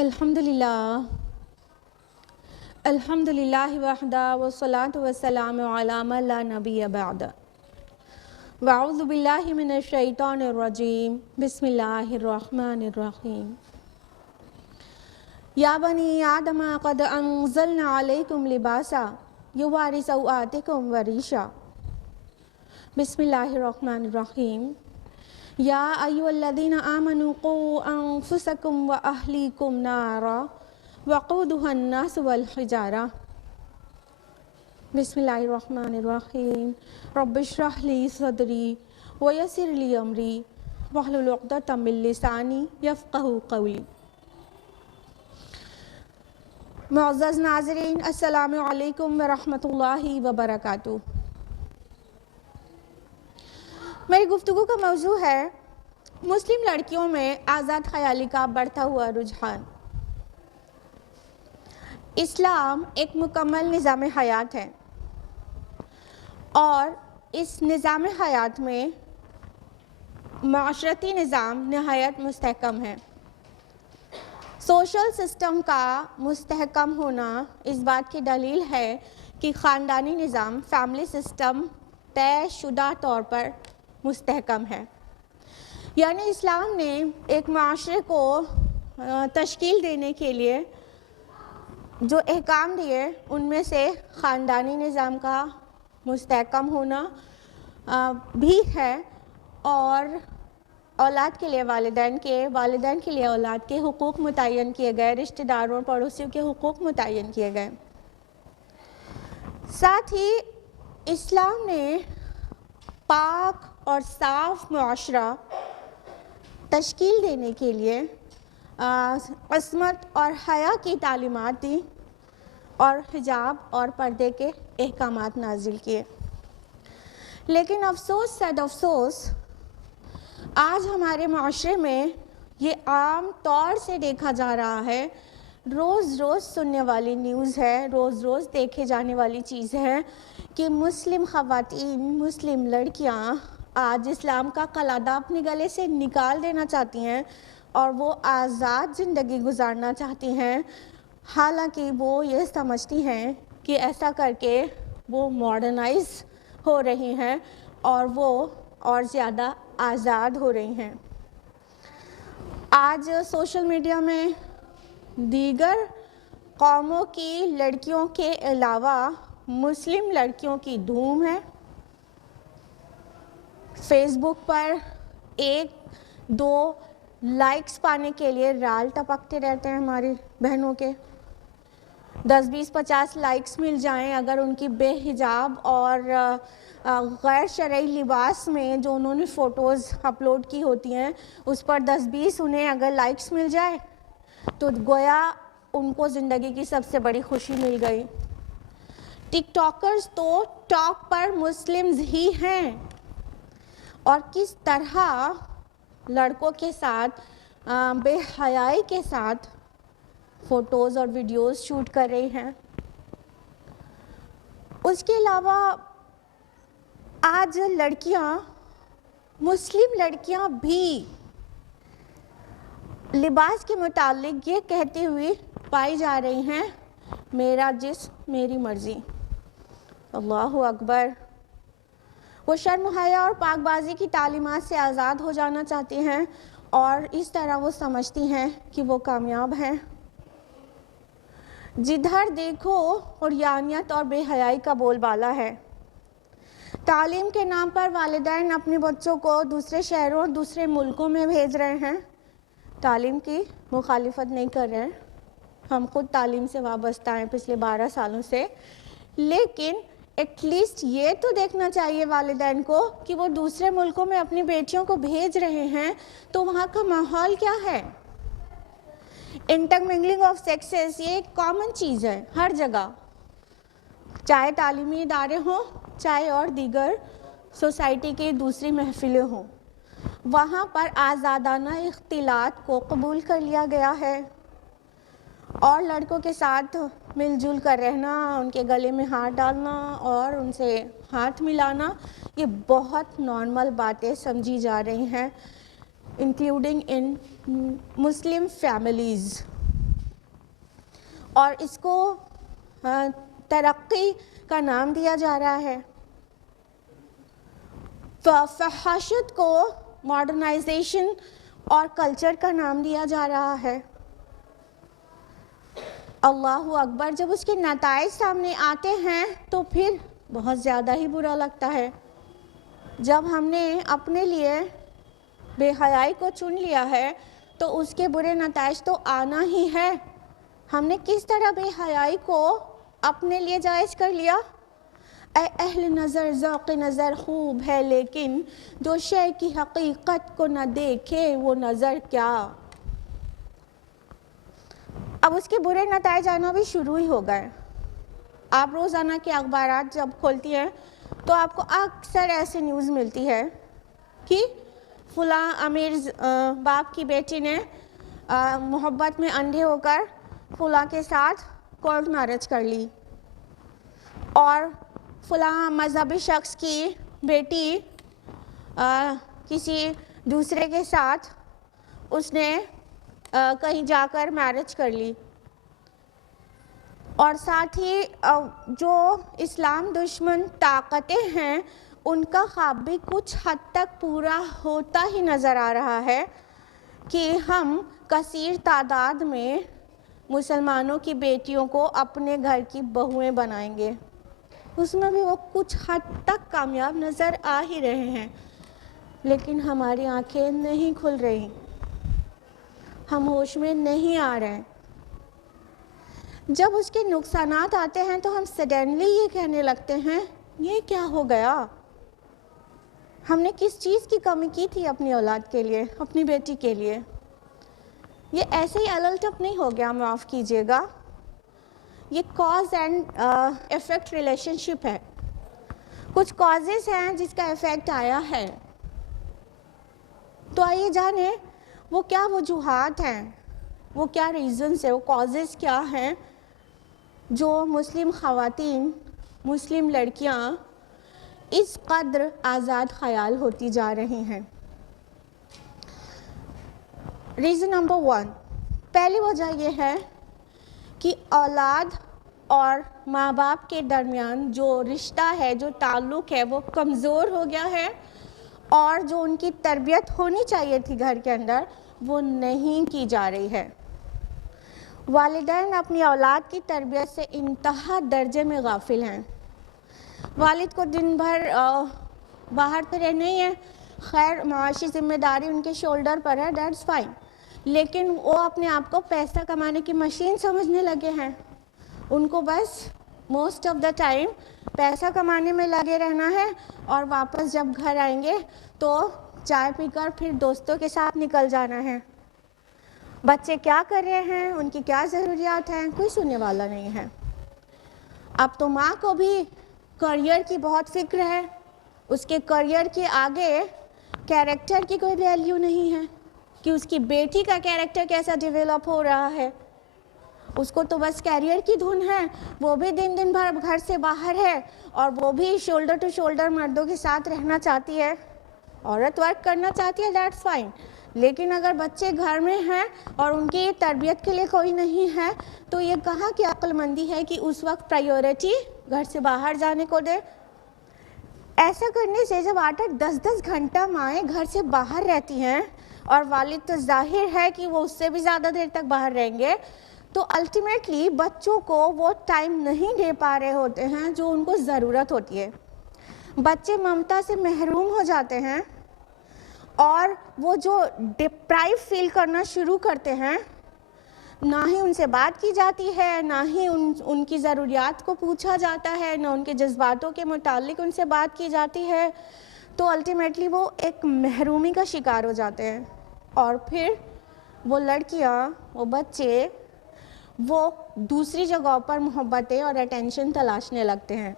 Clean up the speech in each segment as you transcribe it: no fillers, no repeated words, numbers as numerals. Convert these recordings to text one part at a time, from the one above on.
الحمدللہ وحدہ والصلاة والسلام علی من لا نبی بعد واعوذ باللہ من الشیطان الرجیم بسم اللہ الرحمن الرحیم یا بنی آدم قد انزلنا علیکم لباسا یواری سوآتکم وریشا بسم اللہ الرحمن الرحیم یا ایھا الذین آمنوا قوا انفسکم واہلیکم نارا وقودها الناس والحجارہ بسم اللہ الرحمن الرحیم رب اشرح لی صدری ویسر لی امری واحلل عقدۃ من لسانی یفقہوا قولی۔ معزز ناظرین، السلام علیکم ورحمۃ اللہ وبرکاتہ۔ میری گفتگو کا موضوع ہے مسلم لڑکیوں میں آزاد خیالی کا بڑھتا ہوا رجحان۔ اسلام ایک مکمل نظام حیات ہے اور اس نظام حیات میں معاشرتی نظام نہایت مستحکم ہے۔ سوشل سسٹم کا مستحکم ہونا اس بات کی دلیل ہے کہ خاندانی نظام فیملی سسٹم طے شدہ طور پر مستحکم ہے۔ یعنی اسلام نے ایک معاشرے کو تشکیل دینے کے لیے جو احکام دیے ان میں سے خاندانی نظام کا مستحکم ہونا بھی ہے، اور اولاد کے لیے والدین کے لیے اولاد کے حقوق متعین کیے گئے، رشتہ داروں اور پڑوسیوں کے حقوق متعین کیے گئے۔ ساتھ ہی اسلام نے پاک اور صاف معاشرہ تشکیل دینے کے لیے عصمت اور حیا کی تعلیمات دی اور حجاب اور پردے کے احکامات نازل کیے۔ لیکن افسوس صد افسوس، آج ہمارے معاشرے میں یہ عام طور سے دیکھا جا رہا ہے، روز روز سننے والی نیوز ہے، روز روز دیکھے جانے والی چیز ہے کہ مسلم خواتین، مسلم لڑکیاں آج اسلام کا قلادہ اپنے گلے سے نکال دینا چاہتی ہیں اور وہ آزاد زندگی گزارنا چاہتی ہیں، حالانکہ وہ یہ سمجھتی ہیں کہ ایسا کر کے وہ ماڈرنائز ہو رہی ہیں اور وہ اور زیادہ آزاد ہو رہی ہیں۔ آج سوشل میڈیا میں دیگر قوموں کی لڑکیوں کے علاوہ مسلم لڑکیوں کی دھوم ہے۔ فیس بک پر ایک دو لائکس پانے کے لیے رال ٹپکتے رہتے ہیں ہماری بہنوں کے۔ 10-20-50 لائکس مل جائیں اگر ان کی بے حجاب اور غیر شرعی لباس میں جو انہوں نے فوٹوز اپلوڈ کی ہوتی ہیں اس پر 10-20 انہیں اگر لائکس مل جائے تو گویا ان کو زندگی کی سب سے بڑی خوشی مل گئی۔ ٹک ٹاکرز تو ٹاپ پر مسلمز ہی ہیں، اور کس طرح لڑکوں کے ساتھ بے حیائی کے ساتھ فوٹوز اور ویڈیوز شوٹ کر رہی ہیں۔ اس کے علاوہ آج لڑکیاں، مسلم لڑکیاں بھی لباس کے متعلق یہ کہتی ہوئی پائی جا رہی ہیں، میرا جسم میری مرضی۔ اللہ اکبر۔ وہ شرم حیا اور پاک بازی کی تعلیمات سے آزاد ہو جانا چاہتی ہیں اور اس طرح وہ سمجھتی ہیں کہ وہ کامیاب ہیں۔ جدھر دیکھو عریانیت اور بے حیائی کا بول بالا ہے۔ تعلیم کے نام پر والدین اپنے بچوں کو دوسرے شہروں اور دوسرے ملکوں میں بھیج رہے ہیں۔ تعلیم کی مخالفت نہیں کر رہے ہیں، ہم خود تعلیم سے وابستہ ہیں پچھلے 12 سالوں سے، لیکن ایٹ لیسٹ یہ تو دیکھنا چاہیے والدین کو کہ وہ دوسرے ملکوں میں اپنی بیٹیوں کو بھیج رہے ہیں تو وہاں کا ماحول کیا ہے۔ انٹرمنگلنگ آف سیکسز یہ ایک کامن چیز ہے ہر جگہ، چاہے تعلیمی ادارے ہوں چاہے اور دیگر سوسائٹی کی دوسری محفلیں ہوں، وہاں پر آزادانہ اختلاط کو قبول کر لیا گیا ہے، اور لڑکوں کے ساتھ مل جل کر رہنا، ان کے گلے میں ہاتھ ڈالنا اور ان سے ہاتھ ملانا یہ بہت نارمل باتیں سمجھی جا رہی ہیں، انکلوڈنگ ان مسلم فیملیز۔ اور اس کو ترقی کا نام دیا جا رہا ہے. فحاشت کو ماڈرنائزیشن اور کلچر کا نام دیا جا رہا ہے. اللہ اکبر. جب اس کے نتائج سامنے آتے ہیں تو پھر بہت زیادہ ہی برا لگتا ہے. جب ہم نے اپنے لیے بے حیائی کو چن لیا ہے تو اس کے برے نتائج تو آنا ہی ہے. ہم نے کس طرح بے حیائی کو اپنے لیے جائز کر لیا؟ اے اہل نظر ذوق نظر خوب ہے لیکن جو شے کی حقیقت کو نہ دیکھے وہ نظر کیا. اب اس کے برے نتائج آنا بھی شروع ہی ہو گئے. آپ روزانہ کے اخبارات جب کھولتی ہیں تو آپ کو اکثر ایسے نیوز ملتی ہے کہ فلاں امیر باپ کی بیٹی نے محبت میں اندھے ہو کر فلاں کے ساتھ کورٹ میرج کر لی، اور فلاں مذہبی شخص کی بیٹی کسی دوسرے کے ساتھ اس نے کہیں جا کر میرج کر لی. اور ساتھ ہی جو اسلام دشمن طاقتیں ہیں ان کا خواب بھی کچھ حد تک پورا ہوتا ہی نظر آ رہا ہے کہ ہم کثیر تعداد میں مسلمانوں کی بیٹیوں کو اپنے گھر کی بہویں بنائیں گے. اس میں بھی وہ کچھ حد تک کامیاب نظر آ ہی رہے ہیں، لیکن ہماری آنکھیں نہیں کھل رہی، ہم ہوش میں نہیں آ رہے. جب اس کے نقصانات آتے ہیں تو ہم سڈنلی یہ کہنے لگتے ہیں یہ کیا ہو گیا؟ ہم نے کس چیز کی کمی کی تھی اپنی اولاد کے لیے، اپنی بیٹی کے لیے؟ یہ ایسے ہی الٹپ نہیں ہو گیا، معاف کیجیے گا. یہ کاز اینڈ ایفیکٹ ریلیشن شپ ہے. کچھ کازز ہیں جس کا ایفیکٹ آیا ہے. تو آئیے جانیں وہ کیا وجوہات ہیں، وہ کیا ریزنز ہیں، وہ کازز کیا ہیں جو مسلم خواتین، مسلم لڑکیاں اس قدر آزاد خیال ہوتی جا رہی ہیں. ریزن نمبر 1، پہلی وجہ یہ ہے کہ اولاد اور ماں باپ کے درمیان جو رشتہ ہے، جو تعلق ہے، وہ کمزور ہو گیا ہے، اور جو ان کی تربیت ہونی چاہیے تھی گھر کے اندر وہ نہیں کی جا رہی ہے. والدین اپنی اولاد کی تربیت سے انتہا درجے میں غافل ہیں. والد کو دن بھر باہر تو رہنا ہی ہے، خیر معاشی ذمہ داری ان کے شولڈر پر ہے، دیٹس فائن، لیکن وہ اپنے آپ کو پیسہ کمانے کی مشین سمجھنے لگے ہیں. ان کو بس موسٹ آف دا ٹائم پیسہ کمانے میں لگے رہنا ہے، اور واپس جب گھر آئیں گے تو چائے پی کر پھر دوستوں کے ساتھ نکل جانا ہے. بچے کیا کر رہے ہیں، ان کی کیا ضروریات ہیں، کوئی سننے والا نہیں ہے. اب تو ماں کو بھی کریئر کی بہت فکر ہے، اس کے کریئر کے آگے کیریکٹر کی کوئی ویلیو نہیں ہے کہ اس کی بیٹی کا کیریکٹر کیسا ڈیولپ ہو رہا ہے. اس کو تو بس کیریئر کی دھن ہے، وہ بھی دن بھر گھر سے باہر ہے، اور وہ بھی شولڈر ٹو شولڈر مردوں کے ساتھ رہنا چاہتی ہے. عورت ورک کرنا چاہتی ہے، دیٹس فائن، لیکن اگر بچے گھر میں ہیں اور ان کی تربیت کے لیے کوئی نہیں ہے تو یہ کہاں کی عقل مندی ہے کہ اس وقت پرائیورٹی گھر سے باہر جانے کو دے. ایسا کرنے سے جب 8-10 گھنٹہ مائیں گھر سے باہر رہتی ہیں اور والد تو ظاہر ہے کہ وہ اس سے بھی زیادہ دیر تک باہر رہیں گے، تو الٹیمیٹلی بچوں کو وہ ٹائم نہیں دے پا رہے ہوتے ہیں جو ان کو ضرورت ہوتی ہے. بچے ممتا سے محروم ہو جاتے ہیں اور وہ جو ڈپرائیو فیل کرنا شروع کرتے ہیں، نہ ہی ان سے بات کی جاتی ہے، نہ ہی ان کی ضروریات کو پوچھا جاتا ہے، نہ ان کے جذباتوں کے متعلق ان سے بات کی جاتی ہے، تو الٹیمیٹلی وہ ایک محرومی کا شکار ہو جاتے ہیں. اور پھر وہ لڑکیاں، وہ بچے، وہ دوسری جگہوں پر محبتیں اور اٹینشن تلاشنے لگتے ہیں.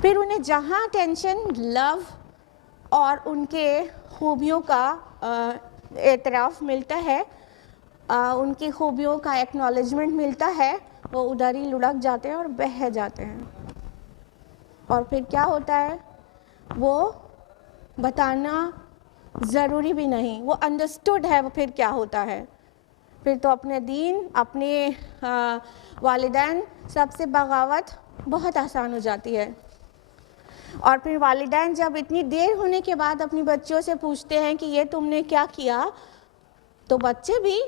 پھر انہیں جہاں اٹینشن، لو اور ان کے خوبیوں کا اعتراف ملتا ہے، ان کی خوبیوں کا ایکنالجمنٹ ملتا ہے، وہ ادھر ہی لڑک جاتے ہیں اور بہہ جاتے ہیں. اور پھر کیا ہوتا ہے، وہ بتانا ضروری بھی نہیں، وہ انڈرسٹوڈ ہے وہ پھر کیا ہوتا ہے. پھر تو اپنے دین، اپنے والدین سب سے بغاوت بہت آسان ہو جاتی ہے. اور پھر والدین جب اتنی دیر ہونے کے بعد اپنی بچیوں سے پوچھتے ہیں کہ یہ تم نے کیا کیا، تو بچے بھی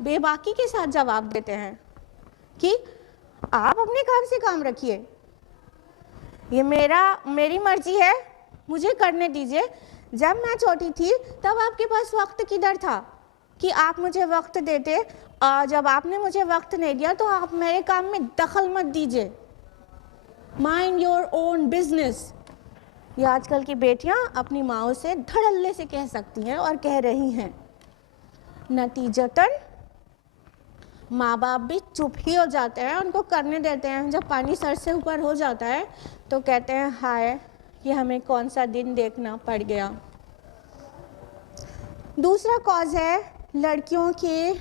بے باکی کے ساتھ جواب دیتے ہیں کہ آپ اپنے کام سے کام رکھیے، یہ میری مرضی ہے، مجھے کرنے دیجیے. جب میں چھوٹی تھی تب آپ کے پاس وقت کدھر تھا کہ آپ مجھے وقت دیتے، اور جب آپ نے مجھے وقت نہیں دیا تو آپ میرے کام میں دخل مت دیجیے. Mind your own business. یہ آج کل کی بیٹیاں اپنی ماؤں سے دھڑلے سے کہہ سکتی ہیں اور کہہ رہی ہیں. نتیجتاً ماں باپ بھی چپ ہی ہو جاتے ہیں، ان کو کرنے دیتے ہیں. جب پانی سر سے اوپر ہو جاتا ہے تو کہتے ہیں ہائے یہ ہمیں کون سا دن دیکھنا پڑ گیا. دوسرا کاز ہے لڑکیوں کے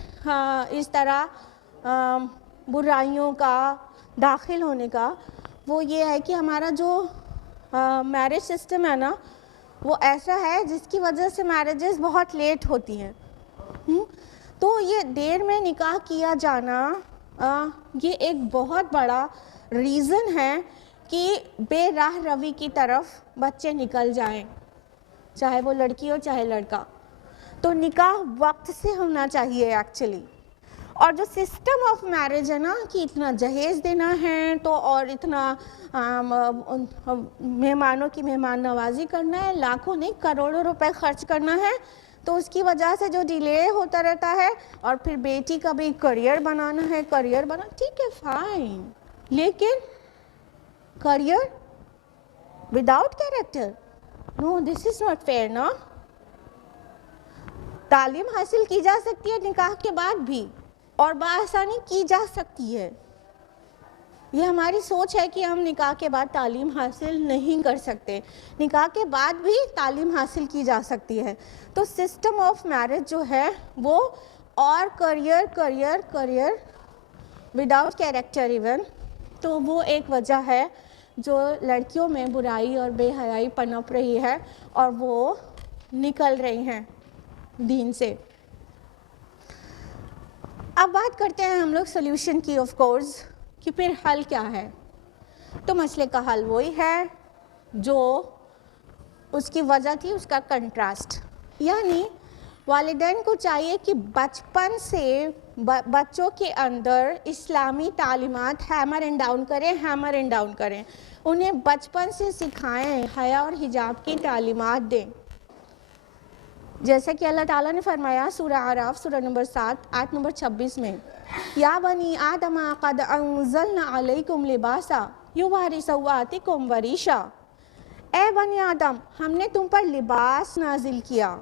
اس طرح برائیوں کا داخل ہونے کا، وہ یہ ہے کہ ہمارا جو میرج سسٹم ہے نا وہ ایسا ہے جس کی وجہ سے میرجز بہت لیٹ ہوتی ہیں. تو یہ دیر میں نکاح کیا جانا یہ ایک بہت بڑا ریزن ہے کہ بے راہ روی کی طرف بچے نکل جائیں، چاہے وہ لڑکی ہو چاہے لڑکا. تو نکاح وقت سے ہونا چاہیے ایکچولی. اور جو سسٹم آف میرج ہے نا کہ اتنا جہیز دینا ہے تو اور اتنا مہمانوں کی مہمان نوازی کرنا ہے، لاکھوں نہیں کروڑوں روپے خرچ کرنا ہے، تو اس کی وجہ سے جو ڈیلے ہوتا رہتا ہے. اور پھر بیٹی کا بھی کریئر بنانا ہے، کریئر بنا ٹھیک ہے فائن، لیکن career without character no, this is not fair نا. تعلیم حاصل کی جا سکتی ہے نکاح کے بعد بھی اور بآسانی کی جا سکتی ہے. یہ ہماری سوچ ہے کہ ہم نکاح کے بعد تعلیم حاصل نہیں کر سکتے، نکاح کے بعد بھی تعلیم حاصل کی جا سکتی ہے. تو سسٹم آف میرج جو ہے وہ اور کریئر وداؤٹ کیریکٹر ایون، تو وہ ایک وجہ ہے جو لڑکیوں میں برائی اور بے حیائی پنپ رہی ہے اور وہ نکل رہی ہیں دین سے. اب بات کرتے ہیں ہم لوگ سلیوشن کی آف کورس کہ پھر حل کیا ہے. تو مسئلے کا حل وہی ہے جو اس کی وجہ تھی، اس کا کنٹراسٹ. یعنی والدین کو چاہیے کہ بچپن سے بچوں کے اندر اسلامی تعلیمات ہیمر اینڈ ڈاؤن کریں، انہیں بچپن سے سکھائیں، حیا اور حجاب کی تعلیمات دیں. جیسا کہ اللہ تعالیٰ نے فرمایا سورہ اعراف سورہ نمبر 7 آیت نمبر 26 میں، یا بنی آدم قد انزلنا علیکم لباسا یواری سوآتکم وریشا. اے بنی آدم ہم نے تم پر لباس نازل کیا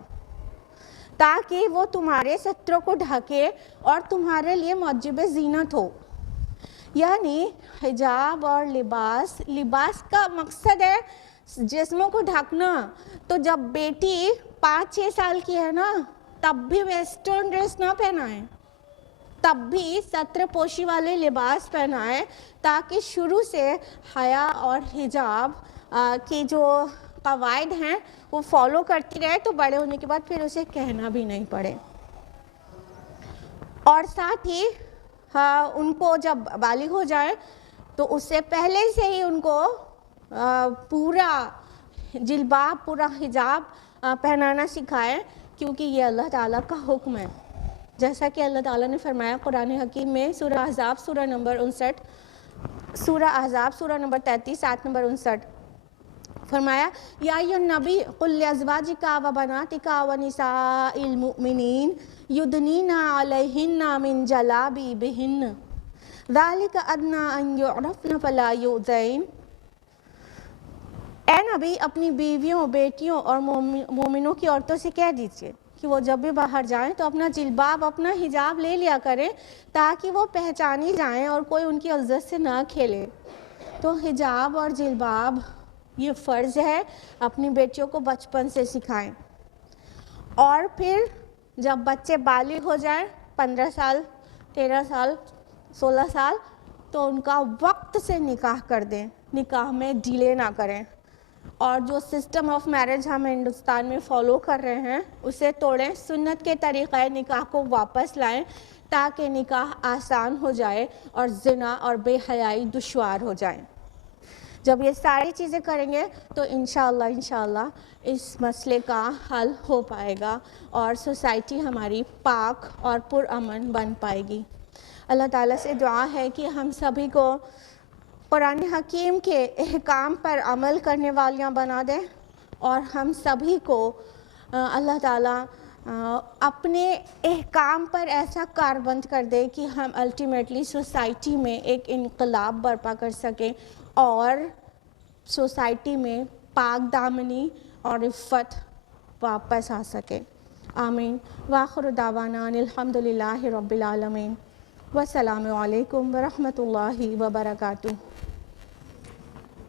تاکہ وہ تمہارے ستروں کو ڈھکے اور تمہارے لیے موجب زینت ہو. یعنی حجاب اور لباس کا مقصد ہے جسموں کو ڈھکنا. تو جب بیٹی 5-6 سال کی ہے نا تب بھی ویسٹرن ڈریس نہ پہنائیں، تب بھی ستر پوشی والے لباس پہنائیں تاکہ شروع سے حیا اور حجاب کی جو قواعد ہیں وہ فالو کرتی رہے، تو بڑے ہونے کے بعد پھر اسے کہنا بھی نہیں پڑے. اور ساتھ ہی ان کو جب بالغ ہو جائیں تو اس سے پہلے سے ہی ان کو پورا جلباب پورا حجاب پہنانا سکھائیں، کیونکہ یہ اللہ تعالیٰ کا حکم ہے. جیسا کہ اللہ تعالیٰ نے فرمایا قرآن حکیم میں سورہ احزاب سورہ نمبر 33 آیت نمبر 59 فرمایا، یا ایھا النبی قل لازواجک و بناتک و نساء المؤمنین یدنین علیہن من جلابیبہن ذالک ادنی ان یعرفن فلا یؤذین. اے نبی اپنی بیویوں، بیٹیوں اور مومنوں کی عورتوں سے کہہ دیجئے کہ وہ جب بھی باہر جائیں تو اپنا جلباب اپنا حجاب لے لیا کریں تاکہ وہ پہچانی جائیں اور کوئی ان کی عزت سے نہ کھیلے. تو حجاب اور جلباب یہ فرض ہے، اپنی بیٹیوں کو بچپن سے سکھائیں. اور پھر جب بچے بالغ ہو جائیں 15 سال 13 سال 16 سال تو ان کا وقت سے نکاح کر دیں، نکاح میں ڈیلے نہ کریں. اور جو سسٹم آف میرج ہم ہندوستان میں فالو کر رہے ہیں اسے توڑیں، سنت کے طریقۂ نکاح کو واپس لائیں تاکہ نکاح آسان ہو جائے اور زنا اور بے حیائی دشوار ہو جائے۔ جب یہ ساری چیزیں کریں گے تو انشاءاللہ اس مسئلے کا حل ہو پائے گا اور سوسائٹی ہماری پاک اور پرامن بن پائے گی۔ اللہ تعالیٰ سے دعا ہے کہ ہم سبھی کو قرآن حکیم کے احکام پر عمل کرنے والیاں بنا دے، اور ہم سبھی کو اللہ تعالیٰ اپنے احکام پر ایسا کاربند کر دے کہ ہم الٹیمیٹلی سوسائٹی میں ایک انقلاب برپا کر سکیں اور سوسائٹی میں پاک دامنی اور عفت واپس آ سکے۔ آمین۔ وآخر دعوانا ان الحمدللہ رب العالمین۔ والسلام علیکم ورحمۃ اللہ وبرکاتہ۔